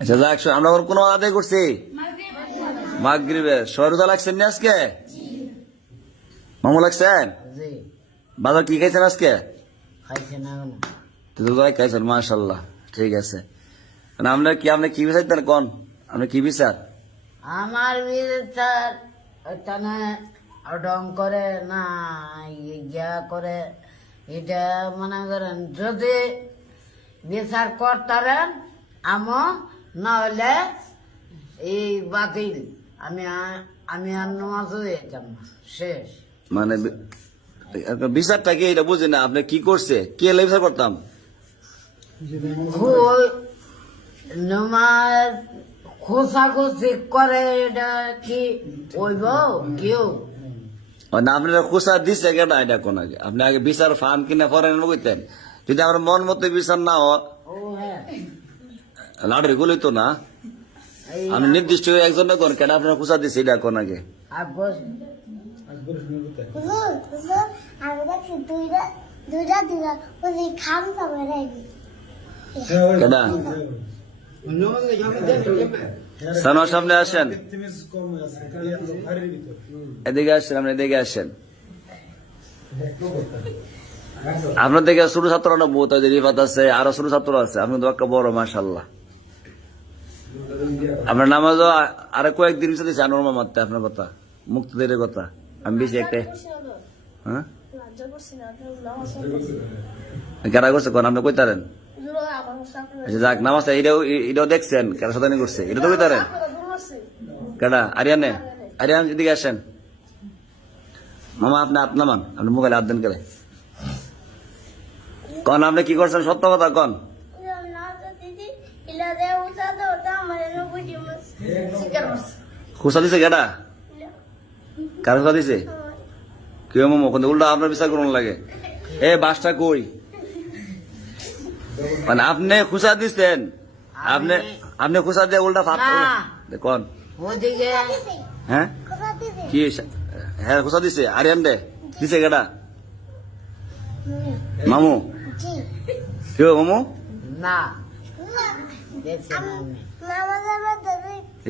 আচ্ছা যাক, আমরা আবার কোন আদায় করছি মাগরিবের সরুদা লাগছেন না আজকে? মামু লাগছেন? বাজার কি খাইছেন আজকে? খাইছেন, মাশাল্লাহ, ঠিক আছে। আপনার কি বিচার কোন? আপনার কি বিচার? আমার বিচার ডং করে না ইয়া করে, এটা মনে করেন যদি বিচার করতারেন না হলে এই বাতিল, আমি আর নামাজও যেতাম না, শেষ। মানে বিচারটা কি এটা বুঝি না, আপনি কি করছে, কি এলে বিচার করতাম? নমাজ খোঁচাখুচি করে, এটা কি ওইব কেউ না? আপনার খুশা দিচ্ছে কেনা এটা কোন আগে? আপনি আগে বিচার ফান কিনা ফরেন কইতেন। যদি আমার মন মতো বিচার না হয়, লাড়ি গুলি তো না, আমি নির্দিষ্ট একজনের কোন কেন আপনার খুশা দিচ্ছে এটা কোন আগে? সানোয়ার সামনে আসেন, এদিকে আসেন, আপনি এদিকে আসেন। আপনার দিকে ছোট ছাত্র না বহুত রিফাত আছে, আরো ছোট ছাত্র আছে, আপনি তো একটা বড়, মাশাল্লাহ। আপনার নামাজও আরো কয়েকদিন দিচ্ছে আনোয়ার মামাতে, আপনার কথা মুক্তিদের কথা আমি বেশি একটা হ্যাঁ কেনা করছে কোন আপনি কইতারেন? আচ্ছা যাক, নামাজ এটাও দেখছেন কেনা সাদানি করছে, এটা তো কইতারেন কেডা? আরিয়ান এদিকে আসেন। মামা আপনি নামান, আপনি মোবাইলে হাত দেন করে কন আপনি কি করছেন, সত্য কথা কন। খুশা দিছে কেডা? কার খুশা দিছে? কেউ মামা ওখানে উল্টা আপনার বিচার করুন লাগে। বাসটা কই? মানে আপনি খুশা দিচ্ছেন, আপনি খুশা দিয়ে উল্টা ফাট কন? হ্যাঁ কি? হ্যাঁ খুশা দিছে। আরিয়ান দে দিছে কেডা? মামু কেউ? মামু না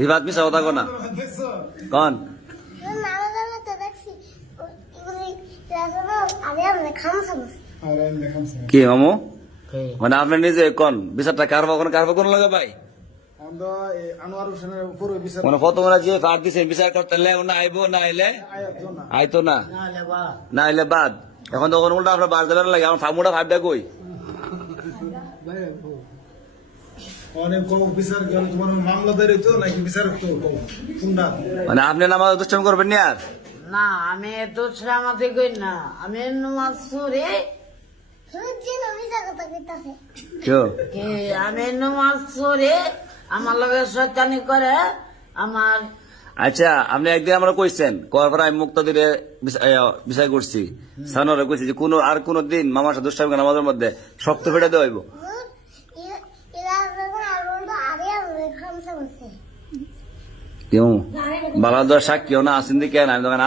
এই বাদ মিশা কথা কনা কন? কি মামু মানে আপনি নিজে কন বিচারটা কারবা কোন লাগে ভাই? মানে প্রথমে যে ফাট দিছে বিচার করতে আইবো, না আইলে আইতো না, না আইলে বাদ। এখন তখন উল্টা আপনার বাদ দেবেন লাগে, আমার ফার্মুটা ভাবটা কই? মানে আপনি নামাজ দুষ্টামি করবেন নি আর? না আমি তো শ্রামাতে কই না, আমি নামাজ পড়ে আমি নামাজ পড়ে আমার লগে শয়তানি করে আমার। আচ্ছা আপনি একদিন আমরা কইছেন, করার পর আমি মুক্তাদিরে বিষয় করছি, সানোরে কইছি যে আর কোন দিন মামার সাথে দুষ্টামি নামাজের মধ্যে শক্ত ফেটে দেওয়া হইব। বালাদর সাক্ষীও না আসেন দিকে আমি তখন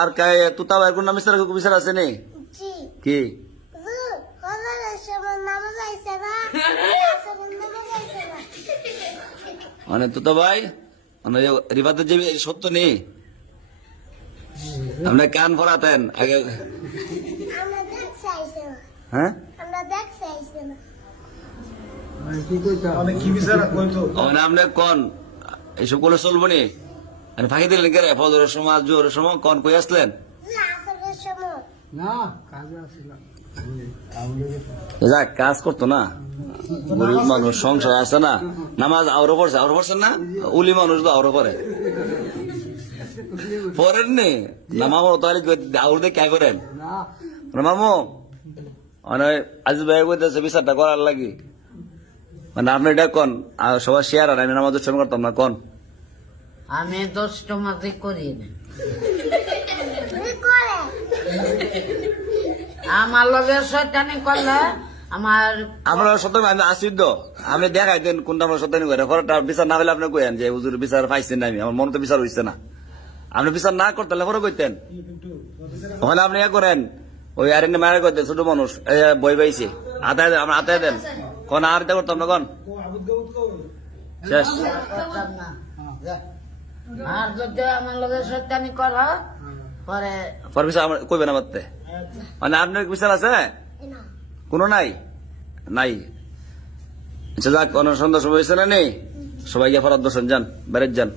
আর তুতা ভাই কোন বিচার আছে নি কি? মানে তুতা ভাই রিবাদের যে সত্য নেই, আপনি কান ফরাতেন আগে। হ্যাঁ আপনি কন এইসব করলে চলবো নি? ফাঁকি দিলেন কে? ফজরের সময় জোরের সময় কন কই আসলেন? যাক কাজ করতো না, গরিব মানুষ, সংসার আছে না, নামাজ আরো পড়ছেন না, উলি মানুষ তো আরো পড়ে পড়েন নি না মামু? তাহলে আউর দিয়ে কে করেন মামু? মানে আজ ভাই কইতেছে বিচারটা করার লাগি, মানে আপনি এটা কন সবাই শেয়ার আর আমি নামাজ উচ্চারণ করতাম না কন? আমি দুষ্টমাতি করি না, আমার লগে শয়তানি করলে আমার আমরা সত্য আমি আসি তো আপনি দেখাই দেন কোনটা আমরা সত্যানি করে পরে বিচার না হলে আপনি কইেন যে হুজুর বিচার পাইছেন না আমি আমার মনে তো বিচার হইছে না আপনি বিচার না করতে পরে কইতেন তাহলে আপনি ইয়া করেন ওই আরেকটা মায়ের কইতেন ছোট মানুষ বই পাইছে আমরা আতায় দেন কোন আর এটা করতাম না কোন শেষ করতাম না। আর যদি আমার লগে শয়তানি কর পরে পরে বিচার কইবেন আমারতে মানে আপনার বিচার আছে কোনো নাই নাই আচ্ছা যাক অনেক সন্ধ্যা সময় হয়েছে না নেই সবাই গিয়ে ফরাদ দর্শন যান বেড়ে যান